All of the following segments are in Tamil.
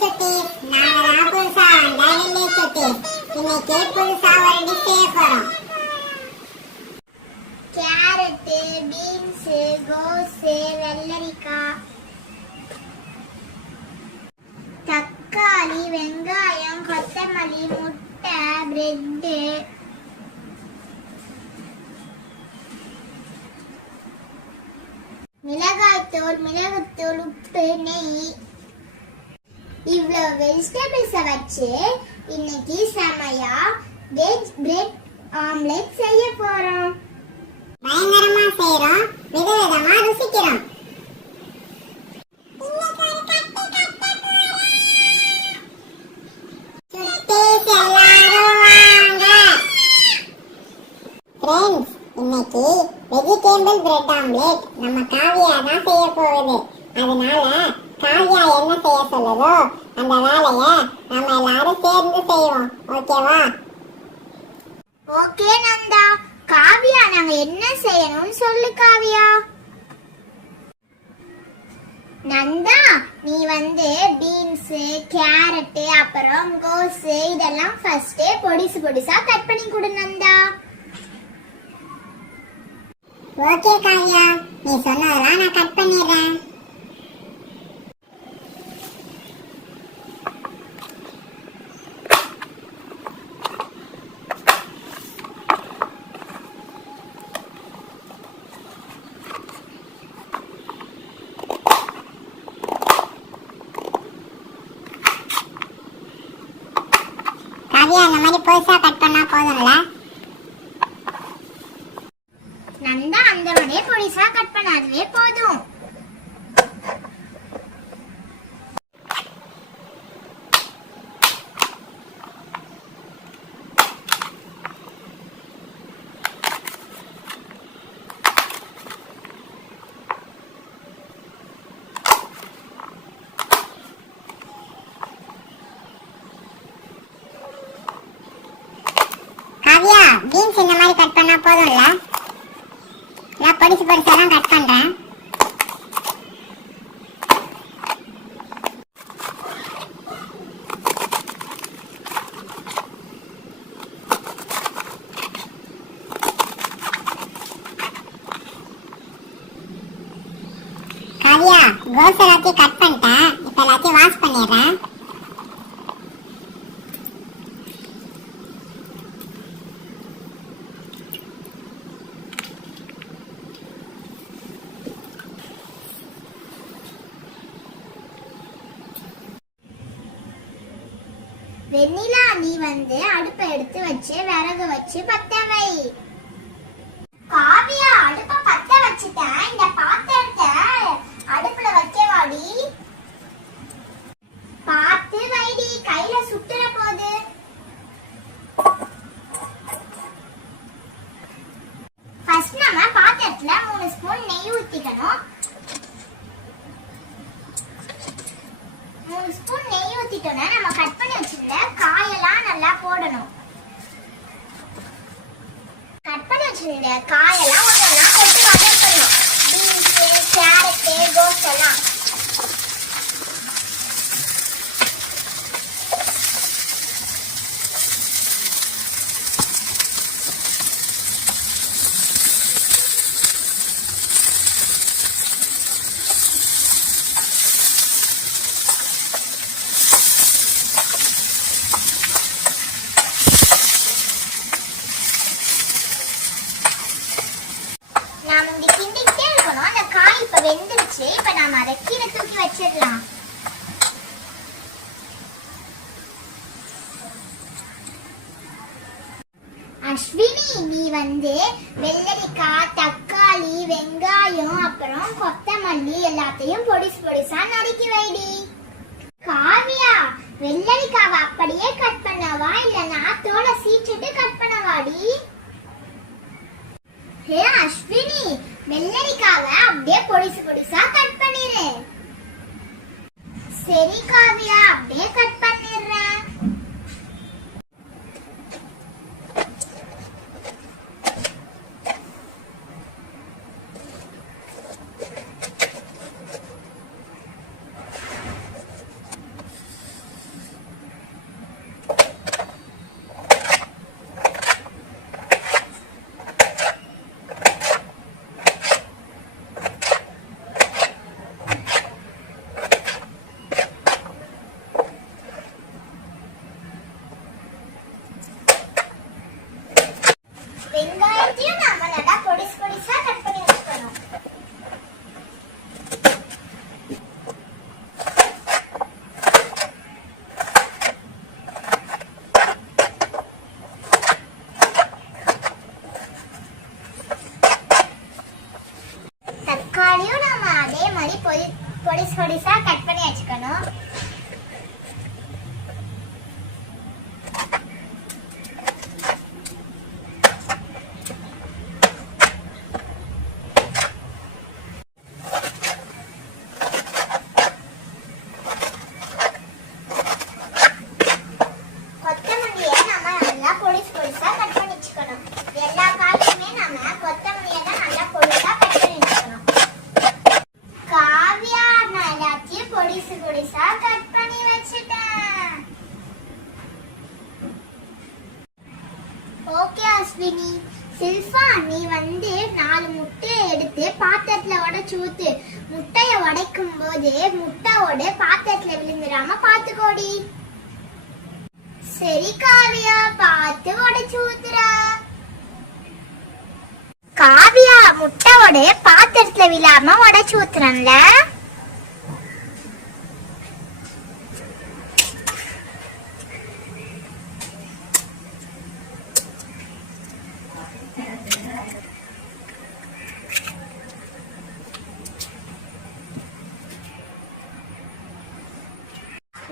சுட்டீஸ், நாங்க புதுசா டைனிலே சுட்டீஸ். இன்னைக்கு புதுசா ஒரு டிஷ் செய்ய போறோம். கேரட், பீன்ஸ், கோஸ், வெள்ளரிக்காய், தக்காளி, வெங்காயம், கொத்தமல்லி, முட்டை, பிரெட், மிளகுத்தூள், உப்பு, நெய், இவ்வளோ வெஜிடபிள்ஸை வச்சு இன்னைக்கு செமையா வெஜ் பிரெட் ஆம்லெட் செய்ய போறோம். பயங்கரமா செய்யறோம், விதவிதமா ருசிக்கிறோம். சுட்டீஸ் எல்லாரும் வாங்க. ஃப்ரெண்ட்ஸ், இன்னைக்கு வெஜிடேபிள் பிரெட் ஆம்லெட் நம்ம காவியா தான் செய்ய போகுது. அதனால காவியா என்ன செய்ய சொல்லுதோ அந்த வேலையை நம்ம எல்லாரும் சேர்ந்து செய்வோம். ஓகேவா? ஓகே நந்தா. காவியா, நாங்க என்ன செய்யணும்னு சொல்லு காவியா. நந்தா, நீ பீன்ஸ், கேரட், அப்புறம் கோஸ் இதெல்லாம் ஃபர்ஸ்ட் பொடிசா கட் பண்ணி கொடு நந்தா. ஓகே காவியா, நீ சொன்னதெல்லாம் நான் கட் பண்ணிடுறேன். காவியா, இந்த மாதிரி பொருசா கட் பண்ணா போதும்ல? நந்தா, அந்த மாதிரியே பொடிசா கட் பண்ணாதே போதும். காவியா, பீன்ஸ் இந்த மாதிரி கட் பண்ணா போதும்ல? நான் பொடிசாலாம் கட் பண்றேன். காவியா, கோஸ் எல்லாத்தையும் கட் பண்ணிட்டேன். இப்ப எல்லாத்தையும் வாஷ் பண்ணிடுறேன். வெண்ணிலா, நீ அடுப்பை எடுத்து வச்சு விறகு வச்சு பத்த வை. காவியா, அடுப்பை பத்த வச்சுட்டேன். இந்த பாத்திரத்தை அடுப்புல வைக்கவாடி. பார்த்து வைடி, கையில சுட்டுற போது. ஃபர்ஸ்ட் நம்ம பாத்திரத்துல 3 ஸ்பூன் நெய் ஊத்திக்கணும். 3 ஸ்பூன் நெய் ஊத்திட்டோம்னா நம்ம கட் பண்ணி வச்சிருந்த காயெல்லாம் நல்லா போடணும். கட் பண்ணி வச்சிருந்த காயெல்லாம் ஒண்ணா போட்டு வதக்கணும். பீன்ஸ், கேரட், கோஸ் எல்லாம். நாம இங்க கிண்டிக்கிட்டே இருக்கணும். அந்த காய் இப்ப வெந்துருச்சு. இப்ப நாம அதை கீழே தூக்கி வச்சிடலாம். அஸ்வினி, நீ வெள்ளரிக்காய், தக்காளி, வெங்காயம், அப்புறம் கொத்தமல்லி எல்லாத்தையும் பொடிசா நறுக்கி வைடி. காவியா, வெள்ளரிக்காவை அப்படியே கட் பண்ணவா இல்ல நாத்தோட சீச்சிட்டு கட் பண்ணவாடி? அஸ்வினி, வெள்ளரிக்காவை அப்படியே பொடிசா கட் பண்ணிரு. சரி காவியா, அப்படியே கட் பண்ணிடுறேன். நீ. சில்பா, நீ 4 முட்டையை எடுத்து பாத்திரத்துல உடைச்சு ஊத்து. முட்டைய உடைக்கும் போது முட்டையோட பாத்திரத்துல விழுந்துடாம பாத்துக்கோடி. சரி காவியா, பார்த்து உடைச்சு ஊத்துறா. காவியா, முட்டையோட பாத்திரத்துல விழாம உடைச்சு ஊத்துறல.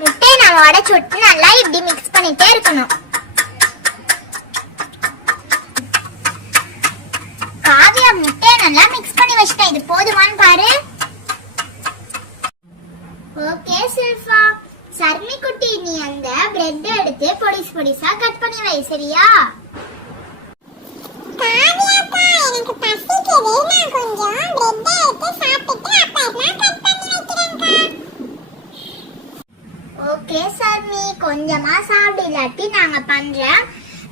முட்டையை நம்ம உடைச்சு விட்டு நல்லா இப்படி மிக்ஸ் பண்ணிட்டே இருக்கணும். காவியா, முட்டையை நல்லா மிக்ஸ் பண்ணி வச்சிட்டேன். இது போதுமான்னு பாரு. ஓகே சில்பா. சர்மி குட்டி, நீ அந்த பிரெட் எடுத்து பொடிசு பொடிசா கட் பண்ணி வை, சரியா? காவியாக்கா, எனக்கு பசிக்குது. நான் கொஞ்சம் பிரெட் எடுத்து சாப்பிட்டு அப்புறம் கட் பண்ணி வைக்கிறேன்க்கா. ஓகே சர்மி, கொஞ்சமா சாப்பிடு, இல்லாட்டி நாங்க பண்ற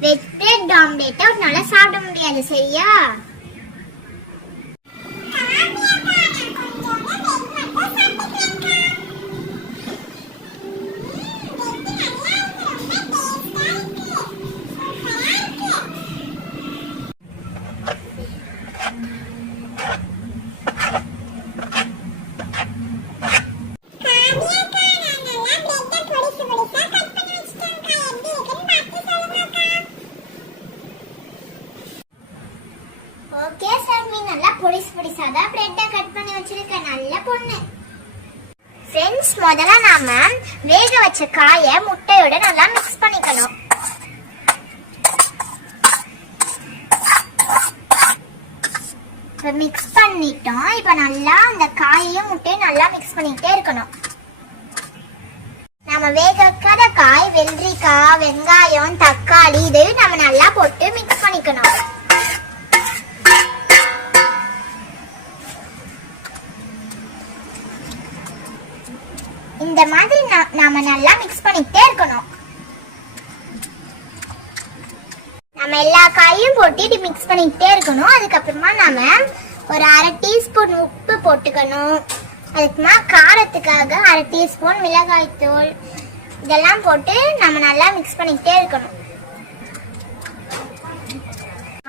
வெஜ் பிரெட் ஆம்லேட் உன்னால சாப்பிட முடியாது, சரியா? ஓகே சர்மி, நல்லா பொடிசு பொடிசா தான் பிரெட்டை கட் பண்ணி வச்சிருக்க. நல்ல பொண்ணு. ஃப்ரெண்ட்ஸ், முதல்ல நாம வேக வச்ச காயை முட்டையோட நல்லா மிக்ஸ் பண்ணிக்கணும். இப்போ மிக்ஸ் பண்ணிட்டோம். இப்போ நல்லா அந்த காயையும் முட்டையும் நல்லா மிக்ஸ் பண்ணிட்டே இருக்கணும். நம்ம வேக வைக்காத காய், வெள்ளரிக்காய், வெங்காயம், தக்காளி இதையும் நம்ம நல்லா போட்டு மிக்ஸ் பண்ணிக்கணும். இந்த மாதிரி நாம நல்லா மிக்ஸ் பண்ணிட்டே இருக்கணும். நம்ம எல்லா காயும் போட்டு மிக்ஸ் பண்ணிட்டே இருக்கணும். அதுக்கப்புறமா நாம ஒரு 1/2 டீஸ்பூன் உப்பு போட்டுக்கணும். அதுக்குமா காரத்துக்காக 1/2 டீஸ்பூன் மிளகாய் தூள் இதெல்லாம் போட்டு நம்ம நல்லா மிக்ஸ் பண்ணிட்டே இருக்கணும்.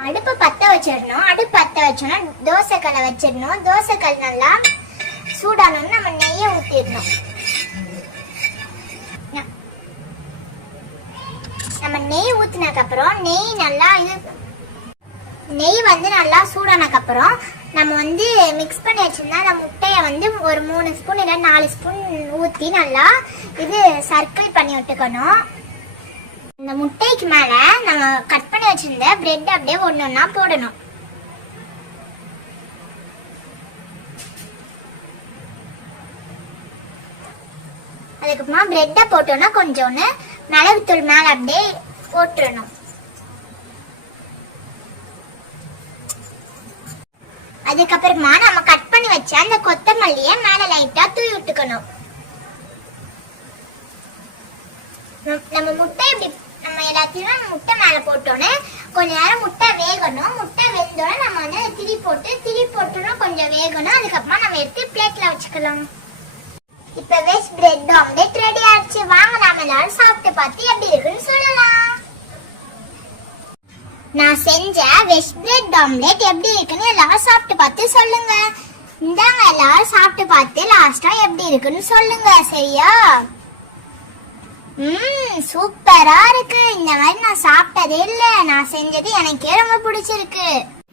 அடுப்பு பத்த வச்சிடணும். அடுப்பு பத்த வச்சோன்னா தோசைக்கல்லை வச்சிடணும். தோசைக்கல் நல்லா சூடானோன்னு நம்ம நெய்யை ஊற்றிடணும். நம்ம நெய் ஊத்தினதுக்கு அப்புறம் நெய் நல்லா சூடானதுக்கு அப்புறம் நம்ம மிக்ஸ் பண்ணி வச்சிருந்தா அந்த முட்டையை ஒரு 3 ஸ்பூன் இல்லை 4 ஸ்பூன் ஊற்றி நல்லா இது சர்க்கிள் பண்ணி விட்டுக்கணும். இந்த முட்டைக்கு மேல நம்ம கட் பண்ணி வச்சிருந்த பிரெட் அப்படியே ஒண்ணொன்னா போடணும். அதுக்கப்புறமா பிரெட்டை போட்டோம்னா கொஞ்சோன்னு மிளகுத்தூள் மேல அப்படியே போட்டுறணும். அதுக்கப்புறமா நம்ம கட் பண்ணி வச்ச அந்த கொத்தமல்லிய மேல லைட்டா தூவி விட்டுக்கணும். நம்ம முட்டை இப்படி நம்ம எல்லாத்தையும் முட்டை மேல போட்டோன்னே கொஞ்ச நேரம் முட்டை வேகணும். முட்டை வெந்தோடனே நம்ம திரி போட்டோம்னா கொஞ்சம் வேகணும். அதுக்கப்புறமா நம்ம எடுத்து பிளேட்ல வச்சுக்கலாம். இப்ப வெஜ் பிரெட் ஆம்லெட் ரெடி ஆயிடுச்சு. வாங்க நாம எல்லாரும் சாப்பிட்டு பார்த்து எப்படி இருக்குன்னு சொல்லலாம். நான் செஞ்ச வெஜ் பிரெட் ஆம்லெட் எப்படி இருக்குன்னு எல்லாரும் சாப்பிட்டு பார்த்து சொல்லுங்க. இந்தாங்க, எல்லாரும் சாப்பிட்டு பார்த்து லாஸ்டா எப்படி இருக்குன்னு சொல்லுங்க, சரியா? சூப்பரா இருக்கு. இந்த மாதிரி நான் சாப்பிட்டதே இல்ல. நான் செஞ்சது எனக்கே ரொம்ப பிடிச்சிருக்கு.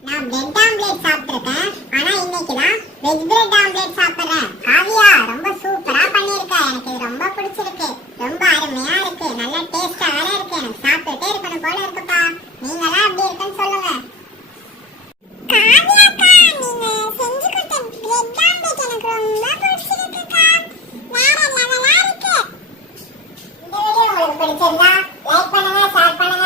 நான் பிரெட் ஆம்லெட் சாப்பிட்டிருக்கேன். ஆனா இன்னைக்கு தான் வெஜ் பிரெட் ஆம்லெட் சாப்பிடுறேன். காவியா, ரொம்ப சூப்பரா பண்ணிருக்க. எனக்கு இது ரொம்ப பிடிச்சிருக்கு. ரொம்ப அருமையா இருக்கு. நல்ல டேஸ்டா வேற இருக்கு. எனக்கு சாப்பிட்டுட்டே இருக்கணும் போல இருக்குப்பா. நீங்களாம் எப்படி இருக்குன்னு சொல்லுங்க. காவியாக்கா, நீங்க செஞ்சு கொடுத்த பிரெட் ஆம்லெட் எனக்கு ரொம்ப பிடிச்சிருக்குக்கா. வேற லெவலா இருக்கு. இந்த வீடியோ உங்களுக்கு பிடிச்சிருந்தா லைக் பண்ணுங்க, ஷேர் பண்ணுங்க.